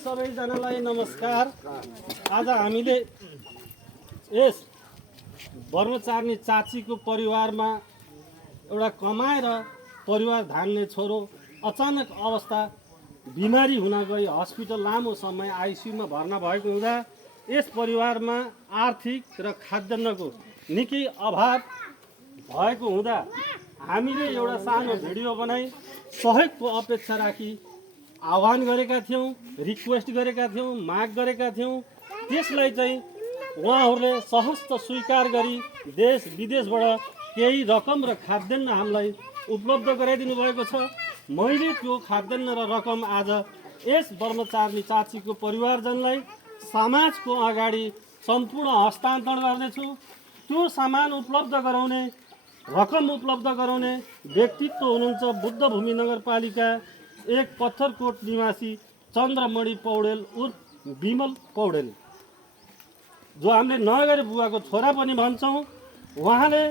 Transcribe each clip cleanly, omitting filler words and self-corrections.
सबैजनालाई नमस्कार। आज हामीले यस ब्रह्मचारिणी चाचीको परिवारमा एउटा कमाएर परिवार धान्ने छोरो अचानक अवस्था बिमारी हुन गई हस्पिटल लामो समय आइसियुमा भर्ना भएको हुँदा यस परिवारमा आर्थिक र खाद्यान्नको निकै अभाव भएको हुँदा हामीले एउटा सानो भिडियो बनाई सहयोगको अपेक्षा राखी आह्वान गरेका थियौँ, रिक्वेस्ट गरेका थियौँ, माग गरेका थियौँ। त्यसलाई चाहिँ उहाँहरूले सहस्त स्वीकार गरी देश विदेशबाट केही रकम र खाद्यान्न हामीलाई उपलब्ध गराइदिनु भएको छ। मैले त्यो खाद्यान्न र रकम आज यस ब्रह्मचारिणी चाचीको परिवारजनलाई समाजको अगाडि सम्पूर्ण हस्तान्तरण गर्नेछु। त्यो सामान उपलब्ध गराउने, रकम उपलब्ध गराउने व्यक्तित्व हुनुहुन्छ बुद्धभूमि नगरपालिका एक पत्थरकोट निवासी चन्द्रमणि पौडेल उर्फ विमल पौडेल, जो हामीले नगरे बुवाको छोरा पनि भन्छौँ। उहाँले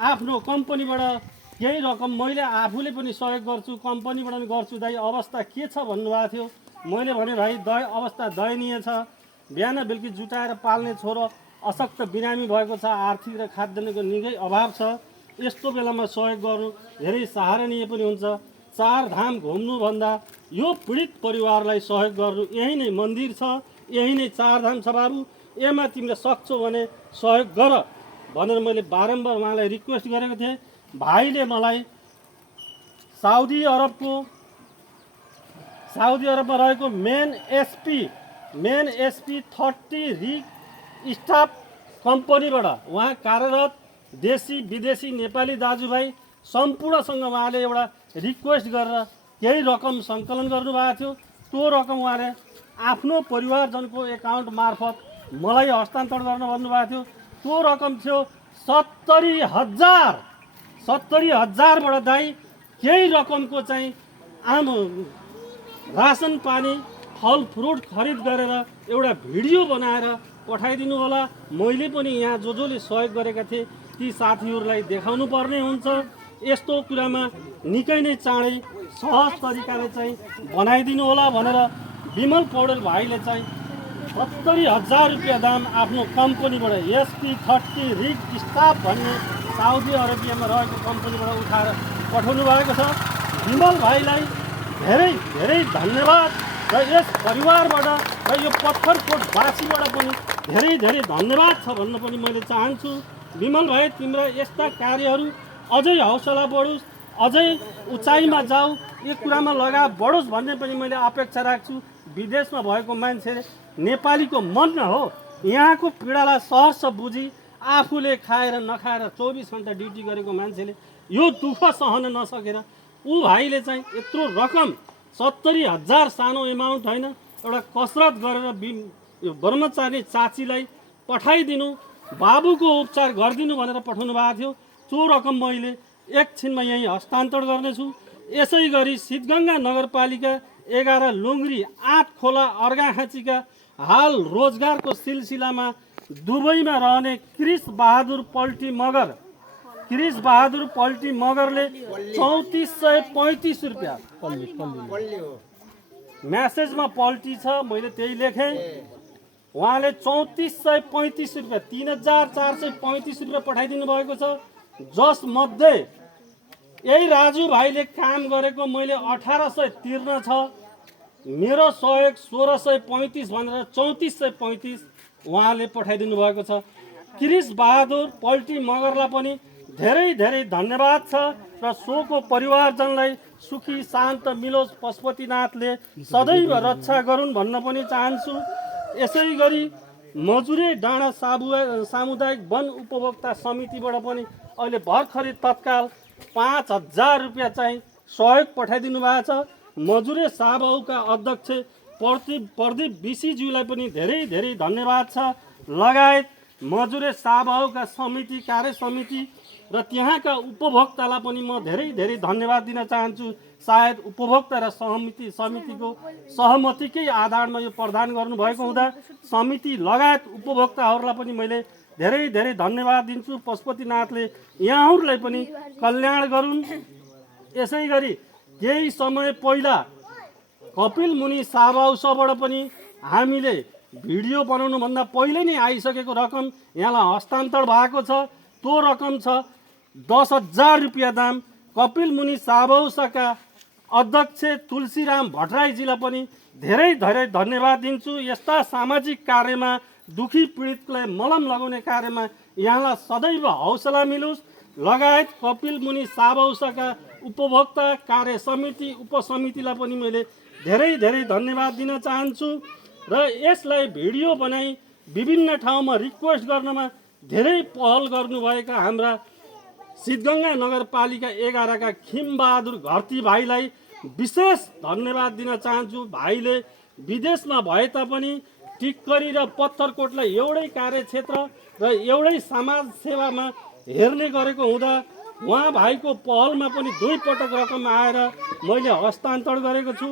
आफ्नो कम्पनीबाट केही रकम, मैले आफूले पनि सहयोग गर्छु, कम्पनीबाट पनि गर्छु, दाइ अवस्था के छ भन्नुभएको थियो। मैले भने भाइ अवस्था दयनीय छ, बिहान बेलुकी जुटाएर पाल्ने छोरो अशक्त बिरामी भएको छ, आर्थिक र खाद्यान्नको निकै अभाव छ। यस्तो बेलामा सहयोग गर्नु धेरै सराहनीय पनि हुन्छ। चार धाम घुम्नुभन्दा यो पीडित परिवारलाई सहयोग गर्नु, यही नै मन्दिर छ, यही नै चार धाम छ बाबु, यसमा तिमीले सक्छौ भने सहयोग गर भनेर मैले बारम्बार उहाँलाई रिक्वेस्ट गरेको थिएँ। भाइले मलाई साउदी अरबमा रहेको मेन एसपी 30 रिग स्टाफ कम्पनीबाट उहाँ कार्यरत देशी विदेशी नेपाली दाजुभाइ सम्पूर्णसँग उहाँले एउटा रिक्वेस्ट गरेर केही रकम सङ्कलन गर्नुभएको थियो। त्यो रकम उहाँले आफ्नो परिवारजनको एकाउन्ट मार्फत मलाई हस्तान्तरण गर्न भन्नुभएको थियो। त्यो रकम थियो 70,000बाट दाइ केही रकमको चाहिँ आम रासन पानी फल फ्रुट खरिद गरेर एउटा भिडियो बनाएर पठाइदिनु होला। मैले पनि यहाँ जसले सहयोग गरेका थिए ती साथीहरूलाई देखाउनु पर्ने हुन्छ। यस्तो कुरामा निकै नै चाँडै सहज तरिकाले चाहिँ बनाइदिनु होला भनेर विमल पौडेल भाइले चाहिँ 70,000 रुपियाँ दाम आफ्नो कम्पनीबाट एसपी 30 रिग स्टाफ भन्ने साउदी अरेबियामा रहेको कम्पनीबाट उठाएर पठाउनु भएको छ। विमल भाइलाई धेरै धेरै धन्यवाद र यस परिवारबाट र यो पत्थरकोटवासीबाट पनि धेरै धेरै धन्यवाद छ भन्न पनि मैले चाहन्छु। विमल भाइ, तिम्रो यस्ता कार्यहरू अझै हौसला बढोस्, अझै उचाइमा जाऊ, यो कुरामा लगाव बढोस् भन्ने पनि मैले अपेक्षा राख्छु। विदेशमा भएको मान्छेले नेपालीको मन न हो, यहाँको पीडालाई सहर्ष बुझी आफूले खाएर नखाएर 24 घन्टा ड्युटी गरेको मान्छेले यो दुःख सहन नसकेर ऊ भाइले चाहिँ यत्रो रकम 70,000 सानो एमाउन्ट होइन, एउटा कसरत गरेर यो ब्रह्मचारिणी चाचीलाई पठाइदिनु, बाबुको उपचार गरिदिनु भनेर पठाउनु भएको थियो। त्यो रकम मैले एकछिनमा यहीँ हस्तान्तरण गर्नेछु। यसै गरी सिद्धगङ्गा नगरपालिका 11 लुङ्ग्री 8 खोला अर्घाखाँचीका हाल रोजगारको सिलसिलामा दुबईमा रहने क्रिस बहादुर पल्टी मगरले 3435 रुपियाँ, म्यासेजमा पल्टी छ, मैले त्यही लेखेँ। उहाँले 3435 रुपियाँ 3435 रुपियाँ पठाइदिनु भएको छ। जसमध्ये यही राजु भाइले काम गरेको मैले 1800 तिर्न छ, मेरो सहयोग 1635 भनेर 3435 उहाँले पठाइदिनु भएको छ। क्रिस बहादुर पल्टी मगरलाई पनि धेरै धेरै धन्यवाद छ र सोको परिवारजनलाई सुखी शान्त मिलोस्, पशुपतिनाथले सदैव रक्षा गरून् भन्न पनि चाहन्छु। यसै गरी मजुरे डाँडा सामुदायिक वन उपभोक्ता समितिबाट पनि अहिले भर्खरै तत्काल 5,000 रुपियाँ चाहिँ सहयोग पठाइदिनु भएको छ। मजुरे साबाउका अध्यक्ष प्रदीप विशीज्यूलाई पनि धेरै धेरै धन्यवाद छ। लगायत मजुरे साबाउका समिति, कार्य समिति र त्यहाँका उपभोक्तालाई पनि म धेरै धेरै धन्यवाद दिन चाहन्छु। सायद उपभोक्ता र समितिको सहमतिकै आधारमा यो प्रदान गर्नुभएको हुँदा समिति लगायत उपभोक्ताहरूलाई पनि मैले धेरै धेरै धन्यवाद दिन्छु। पशुपतिनाथले यहाँहरूलाई पनि कल्याण गरून्। यसै गरी केही समय पहिला कपिल मुनि साभाउसबाट पनि हामीले भिडियो बनाउनुभन्दा पहिले नै आइसकेको रकम यहाँलाई हस्तान्तरण भएको छ। त्यो रकम छ 10,000 रुपियाँ दाम। कपिल मुनि साभाउसका अध्यक्ष तुलसीराम भट्टराईजीलाई पनि धेरै धेरै धन्यवाद दिन्छु। यस्ता सामाजिक कार्यमा दुखी पीडितलाई मलम लगाउने कार्यमा यहाँलाई सदैव हौसला मिलोस्। लगायत कपिल मुनि साभाउसका उपभोक्ता कार्य समिति उपसमितिलाई पनि मैले धेरै धेरै धन्यवाद दिन चाहन्छु। र यसलाई भिडियो बनाई विभिन्न ठाउँमा रिक्वेस्ट गर्नमा धेरै पहल गर्नुभएका हाम्रा सिद्धगङ्गा नगरपालिका 11 का खिमबहादुर घरती भाइलाई विशेष धन्यवाद दिन चाहन्छु। भाइले विदेशमा भए तापनि टिक्करी र पत्थरकोटलाई एउटै कार्यक्षेत्र र एउटै समाज सेवामा हेर्ने गरेको हुँदा उहाँ भाइको पहलमा पनि 2 पटक रकम आएर मैले हस्तान्तरण गरेको छु।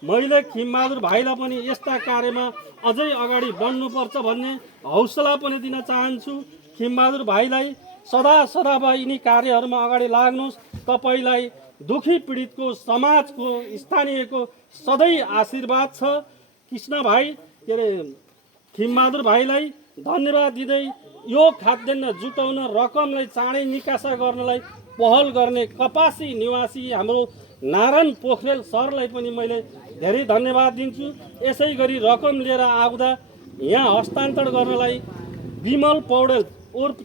मैले खिमबहादुर भाइलाई पनि यस्ता कार्यमा अझै अगाडि बढ्नुपर्छ भन्ने हौसला पनि दिन चाहन्छु। खिमबहादुर भाइलाई सदा सदाभर यिनी कार्यहरूमा अगाडि लाग्नुहोस्। तपाईँलाई दुखी पीडितको समाजको स्थानीयको सधैँ आशीर्वाद छ। कृष्ण भाइ के अरे खिमबहादुर भाइलाई धन्यवाद दिँदै यो खाद्यान्न जुटाउन रकमलाई चाँडै निकासा गर्नलाई पहल गर्ने कपासी निवासी हाम्रो नारायण पोखरेल सरलाई पनि मैले धेरै धन्यवाद दिन्छु। यसै गरी रकम लिएर आउँदा यहाँ हस्तान्तरण गर्नलाई विमल पौडेल उर्फ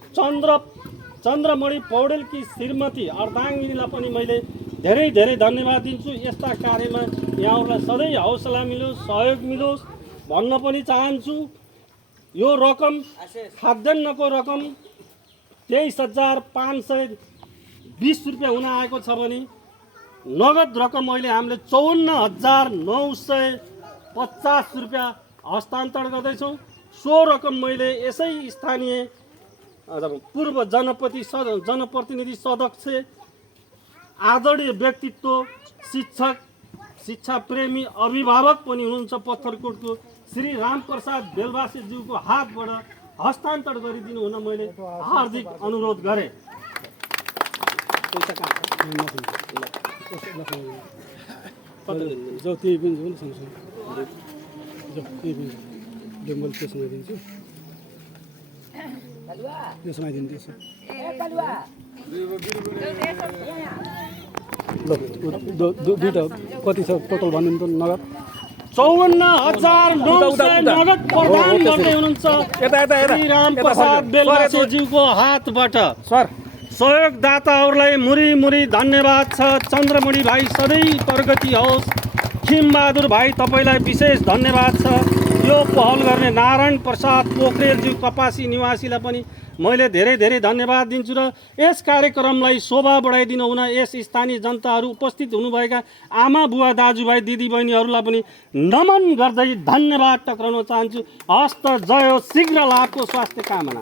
चन्द्रमणि पौडेलकी श्रीमती अर्धाङ्गिनीलाई पनि मैले धेरै धेरै धन्यवाद दिन्छु। यस्ता कार्यमा यहाँहरूलाई सधैँ हौसला मिलोस्, सहयोग मिलोस् भन्न पनि चाहन्छु। यो रकम खाद्यान्नको रकम 23,520 रुपियाँ हुन आएको छ भने नगद रकम अहिले हामीले 54,950 रुपियाँ हस्तान्तरण गर्दैछौँ। सो रकम मैले यसै स्थानीय पूर्व जनप्रतिनिधि सदस्य आदरणीय व्यक्तित्व शिक्षक शिक्षा प्रेमी अभिभावक पनि हुनुहुन्छ पत्थरकोटको श्री रामप्रसाद बेलवासीज्यूको हातबाट हस्तान्तरण गरिदिनु हुन मैले हार्दिक अनुरोध गरेँ। दुईटा कति छ टोटल भनिदिनु त नगद 54,900 नगद प्रदान गर्दै हुनुहुन्छ श्री रामप्रसाद बेलवासीज्यूको हातबाट। सर सहयोगदाताहरूलाई मुरी मुरी धन्यवाद छ। चन्द्रमणि भाइ सधैँ प्रगति होस्। खिमबहादुर भाइ तपाईँलाई विशेष धन्यवाद छ। यो पहल गर्ने नारायण प्रसाद पोखरेलज्यू कपासी निवासीलाई पनि मैले धेरै धेरै धन्यवाद दिन्छु। र यस कार्यक्रमलाई शोभा बढाइदिनु हुन यस स्थानीय जनताहरू उपस्थित हुनुभएका आमा बुवा दाजुभाइ दिदीबहिनीहरूलाई पनि नमन गर्दै धन्यवाद टक्राउन चाहन्छु। हस्त जय हो, शीघ्र लाभको स्वास्थ्य कामना।